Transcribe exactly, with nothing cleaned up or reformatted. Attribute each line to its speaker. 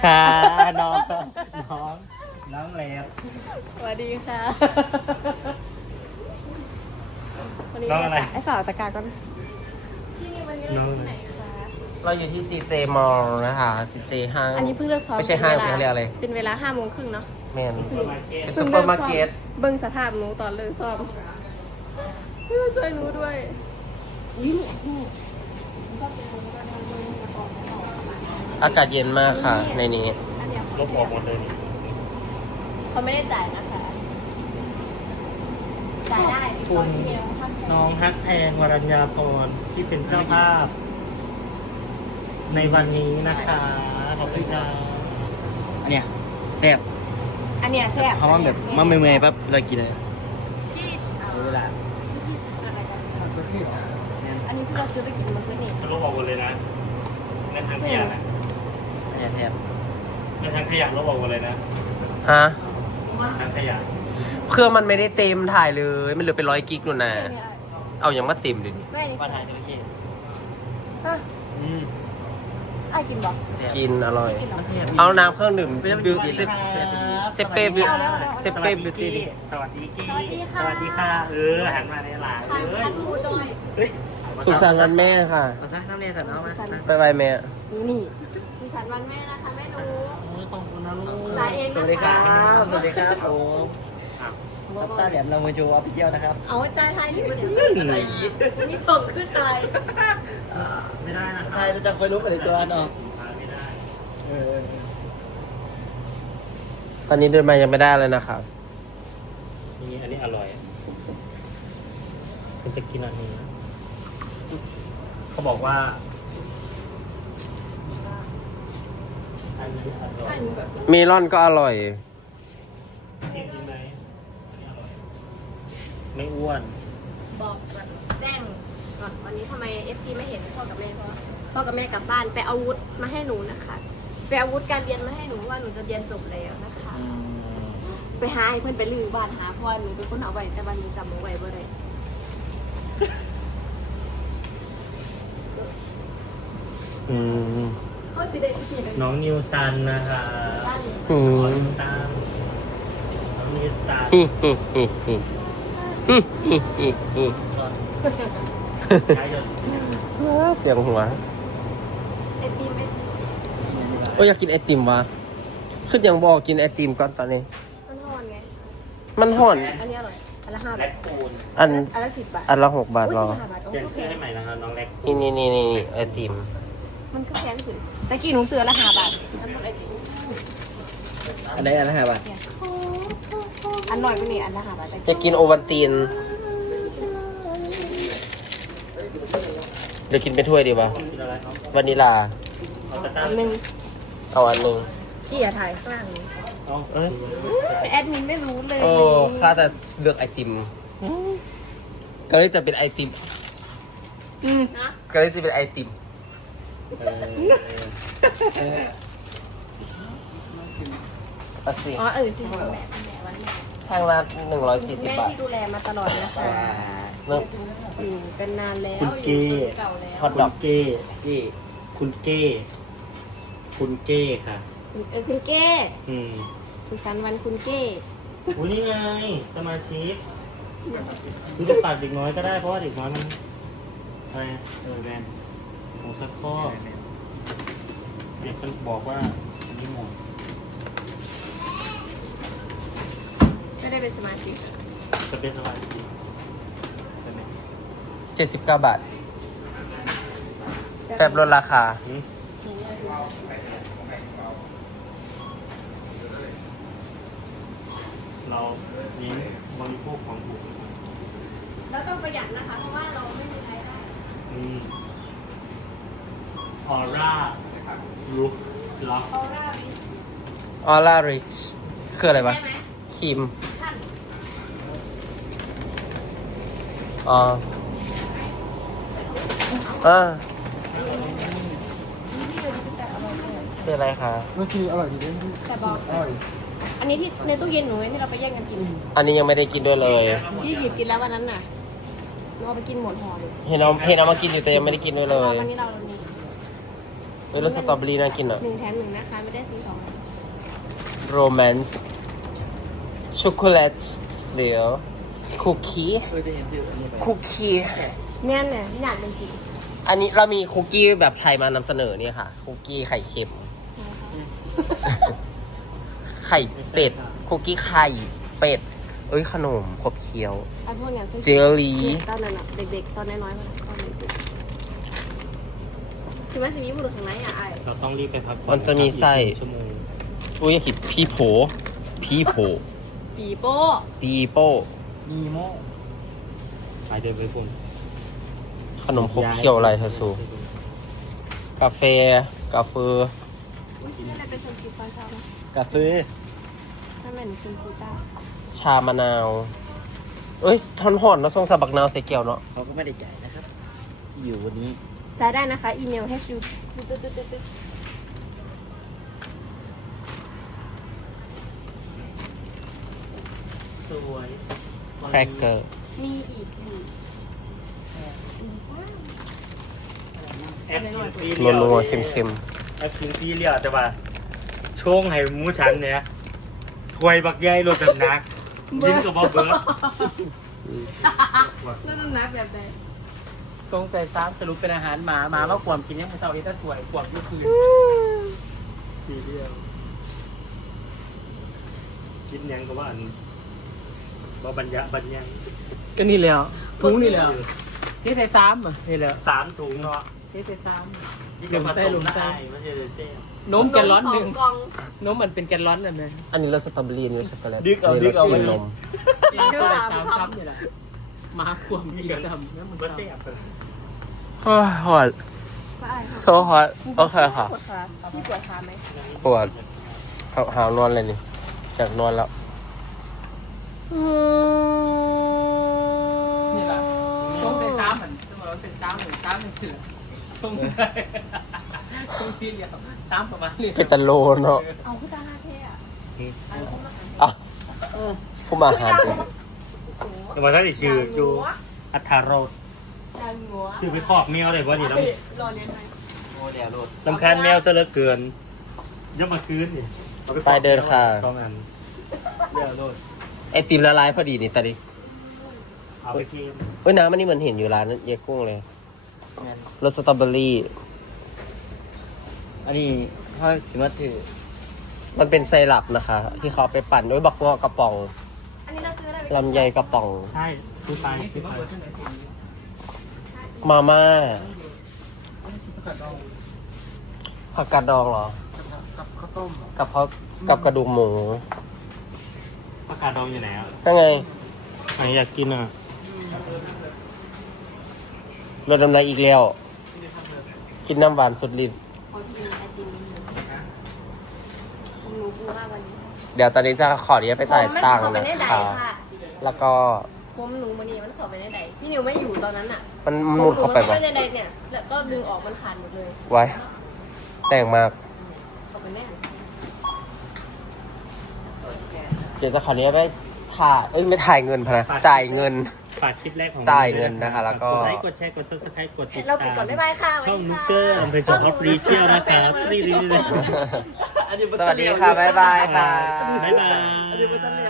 Speaker 1: ค่ะน้องน้องน้องเล็บ
Speaker 2: สวัสดีค่ะวันนี้
Speaker 1: น้องอะไร
Speaker 2: ไอ้สาวตะการก่อน
Speaker 1: น้องอะไร
Speaker 3: เราอยู่ที่ ซี เจ Mall นะคะ ซี เจ ห้าง
Speaker 2: อันนี้เพิ่งเลิกซ้อม
Speaker 3: ไม่ใช่ห้างสิเขาเรียกอะไร
Speaker 2: เป็นเวลาห้าโมงครึ่งเนาะ
Speaker 3: แมน
Speaker 1: ซุปเปอร์มาร์เก็ต
Speaker 3: เป็นซุปเปอร์มาร์เก็ต
Speaker 2: เบิ้งสภาพหนูตอนเลิกซ้อมพี่มาช่วยหนูด้วยอุ้ยเนี่ยนี่
Speaker 3: อากาศเย็นมากค่ะ ในนี้
Speaker 2: อันเนี้ย
Speaker 1: ลบออกหมดเลยนี่
Speaker 2: เขาไม่ได้จ่ายนะคะ จ่ายได้ตอนที่เมลทำ
Speaker 1: น้องฮักแพงวรัญญาพรที่เป็นเจ้าภาพ ในวันนี้นะคะขอบคุณค่ะ
Speaker 4: อันเนี้ยแซ่บ
Speaker 2: อันเนี้ยแซ่บ
Speaker 4: เพราะว่าแบบมันเมื่อยๆปั๊บเรากินเลย
Speaker 2: ที่เอ่อ
Speaker 4: เวลา
Speaker 2: อะไรกันอันนี้ที่เราซื้อไปกินมันคือนี่
Speaker 1: ลบออกหมดเลยนะในทางขยะนะ
Speaker 4: อันเนี้ยแซ่บ
Speaker 1: ในทางขยะลบออกหมดเลยนะ
Speaker 3: ฮะ
Speaker 1: ทางขยะ
Speaker 3: เครื่องมันไม่ได้เต็มถ่ายเลย มันเหลือเป็นร้อยกิกนู่นน่ะ
Speaker 2: ไม่ได้
Speaker 3: เอาอย่างมาเต็มเลยดิ
Speaker 2: ไม่นี่
Speaker 4: ปลาไทยจระเข้
Speaker 2: อ่ะ
Speaker 1: อืม
Speaker 2: อ่ะกินบ่
Speaker 4: แซ่บ
Speaker 3: กินอร่อย
Speaker 4: มันแซ่บ
Speaker 3: เอาน้ำเครื่องดื่มบิว
Speaker 1: สวัสดี
Speaker 3: เซเป้บิว
Speaker 1: ครับ
Speaker 3: เซเป้บิวตี้
Speaker 1: สวัสดีกี้สวัสดีค่ะ เออ หันมาในหลานเลย
Speaker 4: เฮ้ย
Speaker 3: สุขสันต์วันแม่ค่ะ
Speaker 4: เอาซะน้ำเนยสันเอามามา
Speaker 3: ไปไปแม่
Speaker 2: นี่สุขสันต์วันแม่นะคะแม่หนู
Speaker 1: โอ้ยขอบคุณนะลูก
Speaker 2: จ่ายเอง
Speaker 4: ส
Speaker 2: นะ
Speaker 4: วัสดีค
Speaker 2: คะ
Speaker 4: รับสวัสดีครับโอ้
Speaker 1: ครับ
Speaker 4: ทับตาเหลี่ยมเรามาโชว์ออฟฟิเชียลนะครับ
Speaker 2: เอาจ่ายไทยที่ประเดี๋ยว
Speaker 4: อะไรอีก
Speaker 2: นี่ส่งขึ้นอะไร
Speaker 1: ไม่ได้นะค
Speaker 4: ไท
Speaker 1: รับ
Speaker 4: ยเราจะคอยรู้กันในตัวเนาะ
Speaker 1: ไม่ได้
Speaker 4: เออ
Speaker 3: ตอนนี้เดินมายังไม่ได้เลยนะครับ
Speaker 1: นี่อันนี้อร่อยคุณจะกินอันนี้นะเขาบอกว่า อันนี้อร่อย
Speaker 2: อันนี้แบบ
Speaker 3: เมลอนก็อร่อย
Speaker 1: กินดีไหมอันนี้อร่อย ไม่อ้วน
Speaker 2: บอกแบบแจ้งก่อนวันนี้ทำไมเอฟซีไม่เห็นพ่อกับแม่เพราะว่าพ่อกับแม่กลับบ้านไปเอาอาวุธมาให้หนูนะคะไปเอาอาวุธการเรียนมาให้หนูว่าหนูจะเรียนจบแล้วนะคะ
Speaker 4: อืม
Speaker 2: ไปหาให้เพื่อนไปลือบ้านหาเพราะว่าหนูเป็นคนเอาไว้แต่วันหนูจำเอาไว้บ่ได้
Speaker 1: อืม
Speaker 2: ก็สิได้ที่เลย
Speaker 1: น้องนิวตันนะคะ
Speaker 2: บ้าน
Speaker 3: อื
Speaker 1: น้อง
Speaker 3: ม
Speaker 1: นิวตันน้องนิวตัน
Speaker 3: ฮิฮิฮิฮิฮิฮิฮิฮิ
Speaker 1: ย้ายยนต์
Speaker 3: เสียงหัว
Speaker 2: ไอติมไอติม
Speaker 3: โอ้ยอยากกินไอติมวะขึ้นยังบอกกินไอติมก่อนตอนนี้
Speaker 2: มันห่อนไง
Speaker 3: มันห่อน
Speaker 2: อันนี้อร่อยอันละห้า
Speaker 1: แล็
Speaker 2: บาท
Speaker 1: กคูน
Speaker 3: อัน
Speaker 2: อันละสิบบาท
Speaker 3: อันละหกบาทรอ
Speaker 2: โยสิบห้าบาทโอ้
Speaker 1: เปลี่ยน
Speaker 2: ก็แพ
Speaker 1: ชื่อง ให้ใหม่นะครับน้องแล็ก
Speaker 3: นี่นี่นี่นี่ไอติม
Speaker 2: มันก็แพงสุดตะกี้หนูซื้ออนละห้าบาทอันนั้นไอติม
Speaker 4: อันไหนอันไหนครับ
Speaker 2: เนี่ยอันหน่อยก็นี่อันละห้าบาท
Speaker 3: จะกินโอวัลติน เดี๋ยวกินเป็นถ้วยดีป่ะ
Speaker 1: กินอะไรครับ
Speaker 3: วานิลา
Speaker 1: เอาตะกร้า
Speaker 2: อันหนึ่ง
Speaker 3: เอาอันหนึ่ง
Speaker 2: ที่อย่าถ่ายข้างล่างนี้
Speaker 1: เอา
Speaker 3: เอ้ย
Speaker 2: แอดมินไม่รู้เลย
Speaker 3: โอ้ข้าจะเลือกไอติม ก็เลยจะเป็นไอติม
Speaker 2: อืมนะ
Speaker 3: ก็เลยจะเป็นไอติม
Speaker 1: เออ
Speaker 3: เอาสิ
Speaker 2: อ๋อเออสิแม่แม่วันแม่
Speaker 3: แท่งละหนึ่งร้อยสี่สิบ
Speaker 2: แม่
Speaker 3: บาท
Speaker 2: ที่ดูแลมาตลอดนะคะ
Speaker 3: เนอะ
Speaker 2: อยู่เป็นนานแล้ว
Speaker 1: คุณเก้
Speaker 2: อยู่เป็นเก่าแล้ว
Speaker 3: ฮอต
Speaker 1: คุ
Speaker 3: ดอ
Speaker 1: ณ
Speaker 3: ก
Speaker 1: เก้
Speaker 4: ที่
Speaker 1: คุณเก้ คุณเก้ค่ะ
Speaker 2: เออคุณเก้
Speaker 1: อืม
Speaker 2: สุขสันต์วันคุณเก้
Speaker 1: อุ้ยนี่ไงสมาชิกคุณจะฝากเด็กน้อยก็ได้เพราะว่าเด็กน้อยมันอะไรเออแดนหมูสักข้อเด็กมันบอกว่าอันนี้หมด
Speaker 2: ไม่ได้เป็นสมาชิก
Speaker 1: จะเป็นสมาชิกใช่ไหม
Speaker 3: เจ็ดสิบเก้าบาทแฟบลดราคา
Speaker 1: อืมเราเน้นบริโภคของถูก
Speaker 2: แล้วต้องประหยัดนะคะเพราะว่าเราไม่มีใช้ได้
Speaker 1: อืมออร่าลุคล็อก
Speaker 2: ออร่าวิช
Speaker 3: ออร่าริชคืออะไรวะ
Speaker 2: ใช่ไหม
Speaker 3: ครีม
Speaker 2: ชั่น
Speaker 3: อ๋ออ่าเป็นอะไรคะ
Speaker 4: เมื่อกี้อร่อยดีด้วย
Speaker 2: แต่บอก
Speaker 4: อร่อย
Speaker 2: อันนี้ที่ในตู้เย็นหนูที่เราไปแย่งกันกิน
Speaker 3: อันนี้ยังไม่ได้กินด้วยเลย
Speaker 2: ที่หยิบกินแล้ววันนั้นน่ะหนูเอาไปกินหมดห่อเลย
Speaker 3: เห็นเอาเห็นเอามากินอยู่แต่ยังไม่ได้กินด้วยเล
Speaker 2: เรา
Speaker 3: ย
Speaker 2: วันนี้เรามี
Speaker 3: เฮ้ยรสสตรอเบอรี่น่ากินอ่ะ
Speaker 2: หนึ่งแถมหนึ่งนะคะไม่ได้ซื้อสอง
Speaker 3: romance ช็อกโกแลตเดียวคุกกี้
Speaker 4: เออจะเห็นฟิวอันนี้ไป
Speaker 3: คุกกี้
Speaker 2: เนี่ยเนี่ยอยากเป็นจริง
Speaker 3: อันนี้เรามีคุกกี้แบบไทยมานำเสนอเนี่ยค่ะ คุกกี้ไข่เค็ม ไข่เป็ด คุกกี้ไข่เป็ด เอ้ยขนมขบเคี้ยว
Speaker 2: เอาพวกอย่าง
Speaker 3: เจลลี่
Speaker 2: ตอนนั้นอะเด็กๆตอนน้อยๆมาตอนเด็กๆคือว่าสิมีบุรุษทางไหนอ่ะไอ้
Speaker 1: เราต้องรีบไปพักผ่อ
Speaker 3: มันจะมีไส้
Speaker 1: อีกหนึ่งชั่วโมง
Speaker 3: อุ้ยหิดพี่โผพี่โผ
Speaker 2: ปีโป้
Speaker 3: ปีโป้
Speaker 4: มีโม่
Speaker 1: ไปเดินไปคุณ
Speaker 3: ขนมขบเคี้ยวอะไรเธอสูกาแฟ กาแฟ
Speaker 2: ไม่ใช่อะไรเป็นชมพูฟ้าเช้านะ
Speaker 4: กาแฟ
Speaker 2: ถ้าแม่หนูชมพูเจ้า
Speaker 3: ชามะนาว เอ้ยทอนหอนเนาะทรงสะบักนาวใส่แก้วเนาะ
Speaker 4: เขาก็ไม่ได้จ่ายนะครับที่อยู่วันนี้
Speaker 2: จ่ายได้นะคะ อีเมล h u ตึ๊ดตึ๊ดตึ๊ดตึ๊ด
Speaker 1: สวย
Speaker 3: แครกเกอร์
Speaker 2: มีอีกหนึ่ง
Speaker 1: แอปกินซี
Speaker 3: นั
Speaker 1: เรียล
Speaker 3: วๆเค็ม
Speaker 1: แอปกินซีเรียลแต่ว่าช่วงให้หมูฉันเนี่ยถวยบักใหญ่รถแบบนักยิ้มกับบอเบิร์ด
Speaker 2: นั่นน้ำหนักแบบใด
Speaker 5: ทรงใส่ซ้ำสรุปเป็นอาหารหมาหมามาขวมกินยังมือเสาร์นี้ถ้าสวยขวมยุคืน
Speaker 1: ซีเรียลกินยังก็ว่าอันบ่บัญญัติบัญญัติ
Speaker 5: ก็นี่แล้วทุงนี่แล้วนี่ใส่ซ้ำอ่ะนี่แล้ว
Speaker 1: สามถุงเนาะ
Speaker 5: นี่ใส่ซ้
Speaker 1: ที่
Speaker 5: ำ
Speaker 1: จะมา
Speaker 5: ใส่
Speaker 1: ส่ง
Speaker 5: หลุม
Speaker 1: ได้
Speaker 5: ใส่
Speaker 1: ไม่ใช่เลยเต้
Speaker 5: นมแกลลอนหนึ่ง
Speaker 2: สกล่อง
Speaker 5: นมมันเป็นแกลลอนเลยนะ
Speaker 3: ๆอันนี้รสสตรอเบอรี่อันนี้รสช็อกโกแลต
Speaker 4: ดึกเอาดึกเอา
Speaker 3: น
Speaker 4: วัน
Speaker 3: น
Speaker 4: นี้
Speaker 3: ม
Speaker 5: นี่ใส่ซ้ำครับนี่แหละหมาขวมกินซ้ำแล้วมัน
Speaker 1: เบิร์ด
Speaker 5: ซ้
Speaker 1: เต้
Speaker 3: โอ้ยฮอต
Speaker 2: ป้าไอ้ค่ะ
Speaker 3: โซฮอตโอเคค่ะ
Speaker 2: ปวดขาพี่ปวดขาไหม
Speaker 3: ปวดหาหาวนอนเลยนี่ จากนอนแล้ว
Speaker 5: ำนี่แหละทรงใส่ซ้ำเหมือนสมมติว่าเป็นซ้ำเหมือนซ้ำเป็นเสือทรงใส่ทรงที่เหลี่ยมซ้ำประมาณนี้
Speaker 3: เพตาโลเนาะ
Speaker 2: เอาขึ้นตาหน้าเท่อะเอาขึ้นมา
Speaker 3: อ่ะผู้มาหารเอง
Speaker 1: แต่ว่าถ้าอีกชื่อจูอัฐารส
Speaker 2: ดังหัว
Speaker 1: ชื่อไปครอบแมวเลยว่านี่แล้ว
Speaker 2: รอเรียนไหม
Speaker 4: โม่เดี๋ยวโหลด
Speaker 1: ลำคาญแมวซะเหลือเกินยับมาคืนนี่อาครอบ
Speaker 3: ไปเดินค่ะ
Speaker 1: สองอัน
Speaker 4: เดี๋ยวโหลด
Speaker 3: ไอติมละลายพอดีนี่ตอนนี้
Speaker 1: เอาไปกิน
Speaker 3: เฮ้ยน้ำมันนี่เหมือนเห็นอยู่ร้านนั้นเยกุ้งเลย
Speaker 4: งาน
Speaker 3: รสสตรอเบอรี่
Speaker 4: อันนี้พ่อสิมาถือ
Speaker 3: มันเป็นไซรัปนะคะ ที่เขาเอาไปปั่นด้วยบักงอกระป๋อง
Speaker 2: อันนี้เราซื้ออะไรไป
Speaker 3: ลำไยกระป๋อง
Speaker 1: ใช่ซื้อไป
Speaker 5: นี่สิ
Speaker 1: ซื้อ
Speaker 5: มา
Speaker 1: ไป
Speaker 5: เปิดที่ไหนสิ
Speaker 3: มาม่า
Speaker 5: ผักดอง
Speaker 3: ผักกาดดองเหรอ
Speaker 5: กับข้าวต้ม
Speaker 3: กับเขากับกระดูกหมู
Speaker 1: ประกาศดองอยู่ไหนอ่ะ
Speaker 3: ก็ไง
Speaker 1: ไหนอยากกินอ่ะ
Speaker 3: รสดำเนินอีกแล้ว กินน้ำหวานสุดฤทธิ์
Speaker 2: ขอกินไอติมนิดนึงผมรู้กูว่าวันนี้
Speaker 3: เดี๋ยวตอนนี้จะขออนุญาตไปจ่ายตังค์
Speaker 2: ผมมั
Speaker 3: นะ
Speaker 2: เข้าไปในใด
Speaker 3: คะ
Speaker 2: ค่ะ
Speaker 3: แล้วก็
Speaker 2: ผมหนูมันนี่มันเข้าไปในใดพี่นิวไม่อยู่ตอนนั้นอ่ะ
Speaker 3: มันมุดเข้าไป
Speaker 2: ผม
Speaker 3: ปะ
Speaker 2: เข้าไปในใดเนี่ยแล้วก็ดึงออกมันขาดหมดเลย
Speaker 3: ไว้ แต่งมาก
Speaker 2: เข้าไปแน่
Speaker 3: เดี๋ยวจะขออนุญาตไปถ่าย เอ้ยไม่ถ่ายเงินพะนะ จ่ายเงิน
Speaker 1: ฝากคลิปแรกของ
Speaker 3: จ่ายเงินนะคะแล้วก็
Speaker 1: กดไลค์กดแชร์กด ซับสไครบ์กดติด
Speaker 2: เราปิด
Speaker 1: ตาม
Speaker 2: ก่อนบ๊ายบายค่ะ
Speaker 1: ช่องนุกเกอร์อำเภอจังหวัดฟรีเชียลนะครับรีรีรี
Speaker 3: สวัสดีค่ะ บ๊ายบายค่ะ
Speaker 1: บ๊ายบาย
Speaker 4: อันนี้มัน